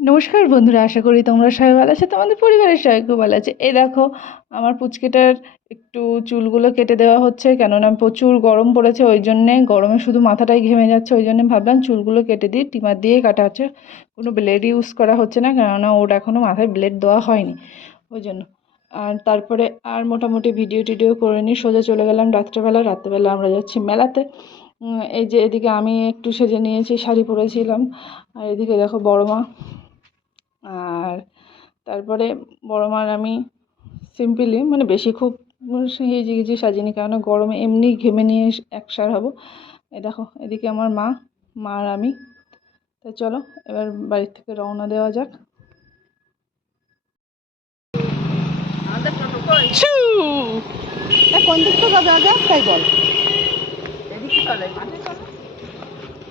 নমস্কার বন্ধুরা, আশা করি তোমরা সবাই ভালো আছো, তোমাদের পরিবারের সবাই খুব ভালো আছে। এই দেখো, আমার পুচকেটার একটু চুলগুলো কেটে দেওয়া হচ্ছে, কেননা প্রচুর গরম পড়েছে, ওই জন্যে গরমে শুধু মাথাটাই ঘেমে যাচ্ছে, ওই জন্য ভাবলাম চুলগুলো কেটে দিই টিমার দিয়ে কাটা হচ্ছে। কোনো ব্লেড ইউজ করা হচ্ছে না, কেননা ওর এখনও মাথায় ব্লেড দেওয়া হয়নি, ওই জন্য। আর তারপরে আর মোটামুটি ভিডিও টিডিও করে নিই সোজা চলে গেলাম রাত্রেবেলা রাত্রেবেলা আমরা যাচ্ছি মেলাতে। এই যে এদিকে আমি একটু সেজে নিয়েছি, শাড়ি পরেছিলাম, আর এদিকে দেখো বড় মা আর তারপরে বড় মার আমি সিম্পলি মানে বেশি খুব হেজি গেজি সাজিনি। কেননা গরমে এমনি ঘেমে নিয়ে একসার হব। এ দেখো এদিকে আমার মা মা আর আমি। তো চলো এবার বাড়ির থেকে রওনা দেওয়া যাক। ছু! কোন দিক যাবে আগে? তাই বল।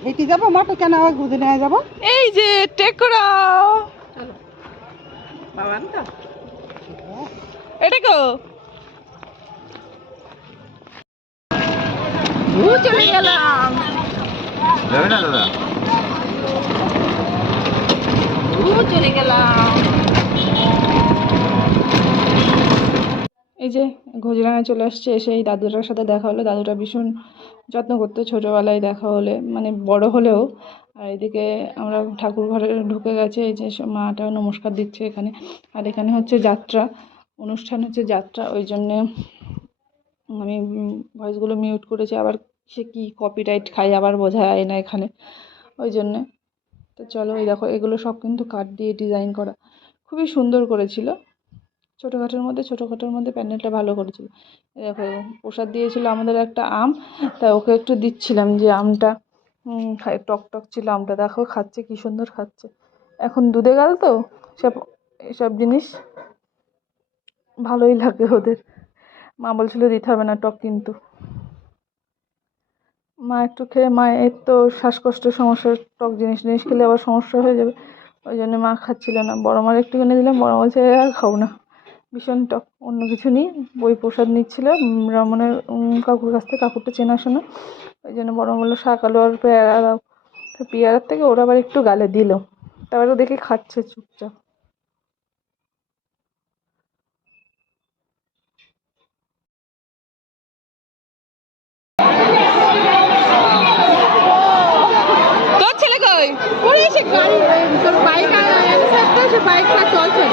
এটি যাব মাঠে কেন আবার ঘুরে নিয়ে যাব? এই যে টেকরা! এটা কো? চলে গেলাম। যাবে না দাদা? চলে গেলাম। এই যে ঘোজরাঙায় চলে আসছে এসে এই দাদুটার সাথে দেখা হলো। দাদুটা ভীষণ যত্ন করতো ছোটোবেলায় দেখা হলে মানে বড় হলেও। আর এদিকে আমরা ঠাকুর ঘরে ঢুকে গেছে, এই যে মাটা নমস্কার দিচ্ছে এখানে। আর এখানে হচ্ছে যাত্রা, অনুষ্ঠান হচ্ছে যাত্রা, ওই জন্যে আমি ভয়েসগুলো মিউট করেছি। আবার সে কি কপিরাইট খাই আবার বোঝা যায় না এখানে। ওই জন্যে। তো চলো এই দেখো, এগুলো সব কিন্তু কাঠ দিয়ে ডিজাইন করা। খুবই সুন্দর করেছিল। ছোটোখাটোর মধ্যে ছোটোখাটোর মধ্যে প্যান্ডেলটা ভালো করেছিল। দেখো, প্রসাদ দিয়েছিল আমাদের একটা আম, তা ওকে একটু দিচ্ছিলাম যে আমটা টক টক ছিল আমটা। দেখো, খাচ্ছে, কি সুন্দর খাচ্ছে। এখন দুধে গেল তো? সব এসব জিনিস ভালোই লাগে ওদের। মা বলছিল দিতে হবে না টক কিন্তু। মা একটু খেয়ে মায়ের তো শ্বাসকষ্টের সমস্যা, টক জিনিস জিনিস খেলে আবার সমস্যা হয়ে যাবে। ওই জন্য মা খাচ্ছিল না। বড় মার একটুখানি দিলাম, বড় মা বলছে, "এ আর খাও না। ভীষণ টক অন্য কিছু নিই। বই প্রসাদ নিচ্ছিল রমণের কাকুর কাছ থেকে, কাকুরটা চেনাশোনা ওই জন্য বড় বলল, শাক, আলু আর পেয়ারা দাও। তো পেয়ারার থেকে ওরা আবার একটু গালে দিল। তারপরে দেখি খাচ্ছে চুপচাপ। বাইক বাইকটা চলছে।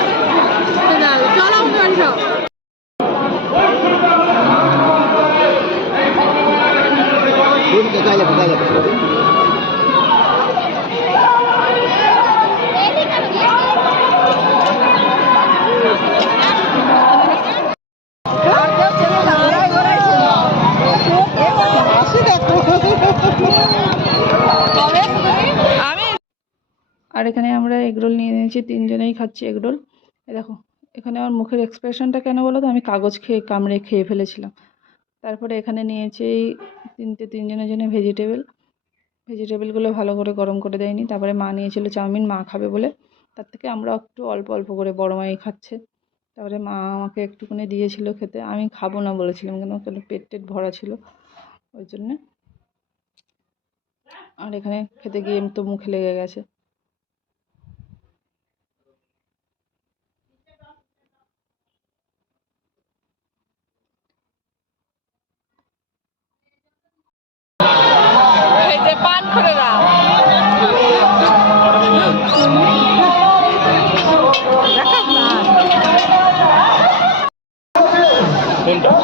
আর এখানে আমরা এগরোল নিয়ে নিয়েছি তিনজনেই খাচ্ছি এগরোল এই দেখো, এখানে আমার মুখের এক্সপ্রেশনটা কেন বলো তো? আমি কাগজ খেয়ে, কামড়ে খেয়ে ফেলেছিলাম। তারপরে এখানে নিয়েছি তিনটে, তিনজনের জন্য ভেজিটেবল ভেজিটেবলগুলো ভালো করে গরম করে দেয়নি। তারপরে মা নিয়েছিল চাউমিন, মা খাবে বলে। তার থেকে আমরা একটু অল্প অল্প করে বড় মাই খাচ্ছে। তারপরে মা আমাকে একটুখানি দিয়েছিল খেতে। আমি খাব না বলেছিলাম, কেন? কেন? পেট টেট ভরা ছিল। ওই জন্যে। আর এখানে খেতে গিয়ে তো মুখে লেগে গেছে।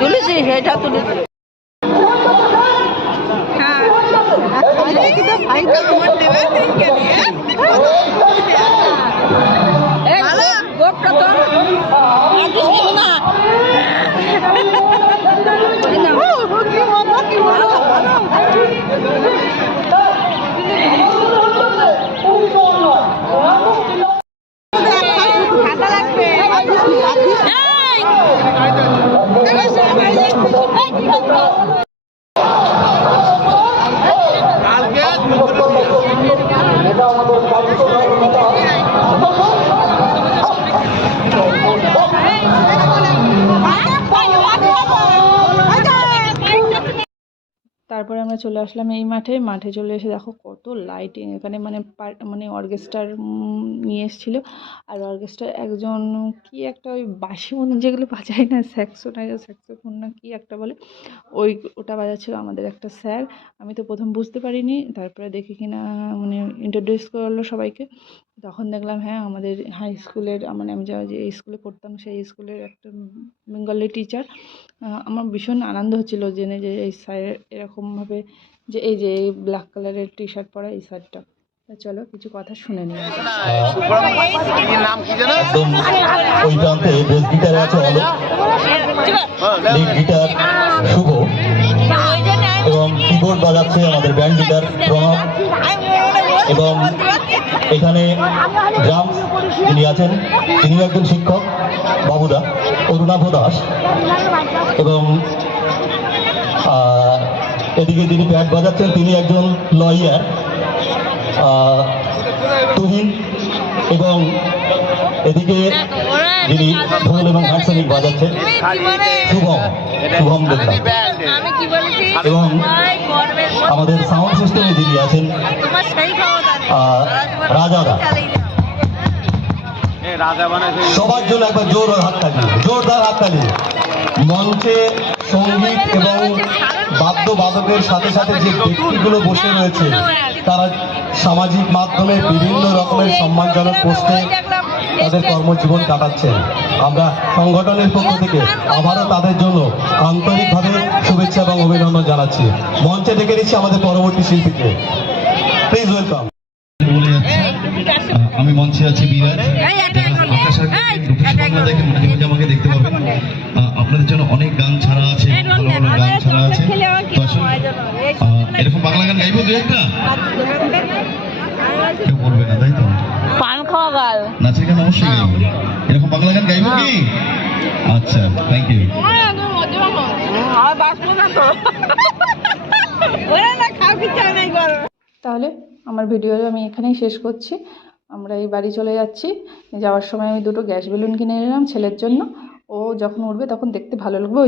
তুলেছি সেটা তুলেছি গোপটা তো তারপরে আমরা চলে আসলাম এই মাঠে। মাঠে চলে এসে দেখো কত লাইটিং এখানে মানে মানে অর্কেস্ট্রার নিয়ে এসেছিল। আর অর্কেস্ট্রার একজন কি একটা ওই বাঁশি মতন যেগুলো বাজায় না স্যাক্সো না স্যাক্সোফোন না কি একটা বলে, ওই ওটা বাজাচ্ছিল আমাদের একটা স্যার। আমি তো প্রথম বুঝতে পারিনি, তারপরে দেখি কিনা মানে ইন্ট্রোডিউস করল সবাইকে। তখন দেখলাম হ্যাঁ আমাদের হাই স্কুলের মানে আমি যা যে স্কুলে পড়তাম, সেই স্কুলের একটা বেঙ্গলি টিচার আমার ভীষণ আনন্দ হচ্ছিল জেনে যে এই স্যার এরকমভাবে যে এই যে এই ব্ল্যাক কালারের টি শার্ট পরা এই তা চলো কিছু কথা শুনে নিই। নাম কি যেন? একদম ওই প্রান্তে বেস গিটারে আছে অলোক। লিড গিটার শুভ। এবং কিবোর্ড বাজাচ্ছে আমাদের ব্যান্ড লিডার প্রণব। এবং এখানে ড্রামস যিনি আছেন তিনি একজন শিক্ষক বাবুদা অরুণাভ দাস। এবং আহ, এদিকে যিনি প্যাড বাজাচ্ছেন, তিনি একজন লয়ার তুহিন, এবং এদিকে যিনি ঢোল এবং হারসনিক বাজাচ্ছেন, শুভম শুভম বলেছি এবং আমাদের সাউন্ড সিস্টেমে যিনি আছেন রাজাদা সবার জন্য একবার জোর হাততালি, জোরদার হাততালি। মঞ্চে সংগীত এবং বাদ্যবাদকের সাথে সাথে যে ব্যক্তিগুলো বসে রয়েছে তারা সামাজিক মাধ্যমে বিভিন্ন রকমের সম্মানজনক পোস্টে তাদের কর্মজীবন কাটাচ্ছেন আমরা সংগঠনের পক্ষ থেকে আবারও তাদের জন্য আন্তরিকভাবে শুভেচ্ছা এবং অভিনন্দন জানাচ্ছি। মঞ্চে ডেকে নিচ্ছি আমাদের পরবর্তী শিল্পীকে। প্লিজ ওয়েলকাম বলে যাচ্ছে আহ, আমি মঞ্চে আছি বিরাজ আমাকে দেখতে পাবেন আপনাদের জন্য অনেক গান ছাড়া আছে ভালো ভালো গান ছাড়া আছে। বাংলা গান গাইবো দু একটা? কেউ বলবে না তাই তো? পান খাওয়া গাল। নাচের গান অবশ্যই গাইবো। এরকম বাংলা গান গাইবো কি? আচ্ছা থ্যাংক ইউ তাহলে আমার ভিডিও আমি এখানেই শেষ করছি। আমরা এই বাড়ি চলে যাচ্ছি। যাওয়ার সময় আমি দুটো গ্যাস বেলুন কিনে নিলাম ছেলের জন্য। ও যখন উঠবে তখন দেখতে ভালো লাগবে।